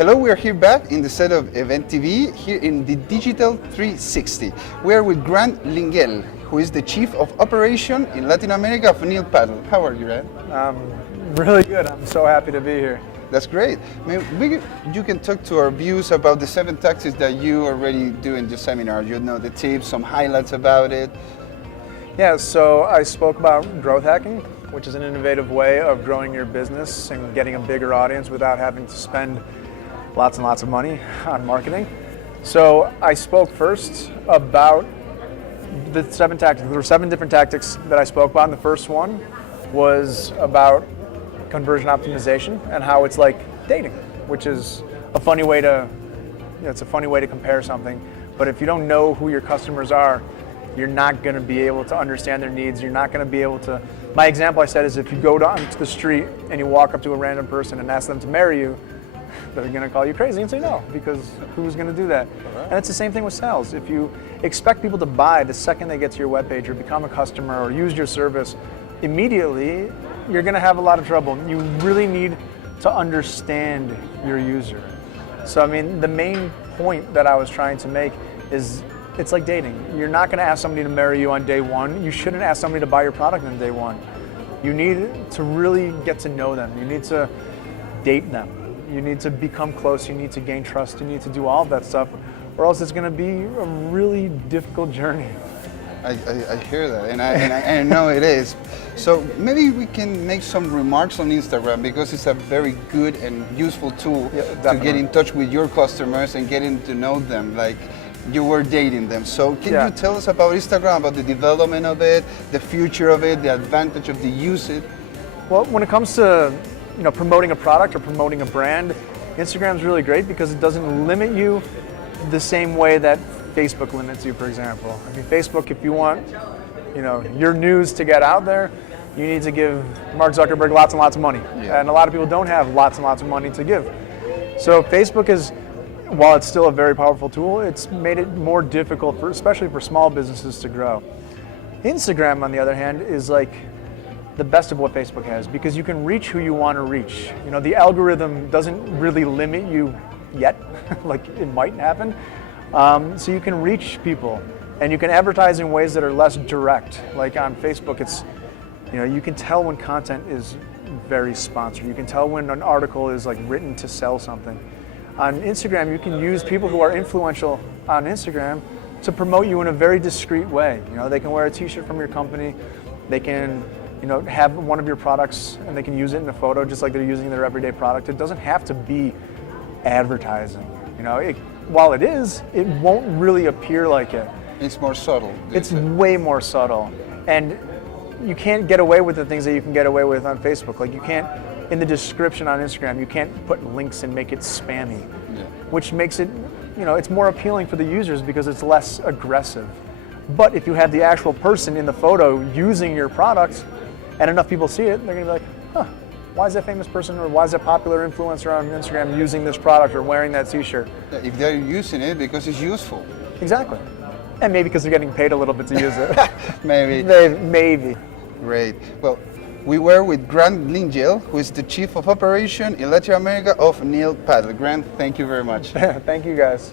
Hello, we are here back in the set of Event TV, here in the Digital 360. We are with Grant Lingel, who is the Chief of Operation in Latin America of Neil Paddle. How are you, Grant? Really good. I'm so happy to be here. That's great. You can talk to our viewers about the 7 tactics that you already do in the seminar. You know, the tips, some highlights about it. Yeah, so I spoke about growth hacking, which is an innovative way of growing your business and getting a bigger audience without having to spend lots and lots of money on marketing. So I spoke first about the 7 tactics. There were 7 different tactics that I spoke about, and the first one was about conversion optimization and how it's like dating, which is a funny way to, it's a funny way to compare something. But if you don't know who your customers are, you're not going to be able to understand their needs. You're not going to be able to. My example I said is if you go down to the street and you walk up to a random person and ask them to marry you, they're going to call you crazy and say no, because who's going to do that? Right. And it's the same thing with sales. If you expect people to buy the second they get to your webpage or become a customer or use your service immediately, you're going to have a lot of trouble. You really need to understand your user. So I mean, the main point that I was trying to make is it's like dating. You're not going to ask somebody to marry you on day one. You shouldn't ask somebody to buy your product on day one. You need to really get to know them. You need to date them. You need to become close. You need to gain trust. You need to do all of that stuff, or else it's going to be a really difficult journey. I hear that, and I know it is. So maybe we can make some remarks on Instagram, because it's a very good and useful tool to get in touch with your customers and getting to know them like you were dating them. So can you tell us about Instagram, about the development of it, the future of it, the advantage of the use it? Well, when it comes to promoting a product or promoting a brand, Instagram's really great because it doesn't limit you the same way that Facebook limits you, for example. I mean, Facebook, if you want, your news to get out there, you need to give Mark Zuckerberg lots and lots of money. Yeah. And a lot of people don't have lots and lots of money to give. So Facebook is, while it's still a very powerful tool, it's made it more difficult, especially for small businesses, to grow. Instagram, on the other hand, is like the best of what Facebook has, because you can reach who you want to reach. The algorithm doesn't really limit you yet, like it might happen. So you can reach people, and you can advertise in ways that are less direct. Like on Facebook, it's, you can tell when content is very sponsored. You can tell when an article is like written to sell something. On Instagram, you can use people who are influential on Instagram to promote you in a very discreet way. They can wear a t-shirt from your company. They can have one of your products and they can use it in a photo just like they're using their everyday product. It doesn't have to be advertising. While it is, it won't really appear like it. It's more subtle. It's way more subtle. And you can't get away with the things that you can get away with on Facebook. Like you can't, in the description on Instagram, you can't put links and make it spammy, which makes it, it's more appealing for the users because it's less aggressive. But if you have the actual person in the photo using your product and enough people see it, they're gonna be like, huh, why is that famous person or why is that popular influencer on Instagram using this product or wearing that t-shirt? If they're using it because it's useful. Exactly. And maybe because they're getting paid a little bit to use it. Maybe. Maybe. Great. Well, we were with Grant Lingel, who is the Chief of Operation in Latin America of Neil Paddle. Grant, thank you very much. Thank you, guys.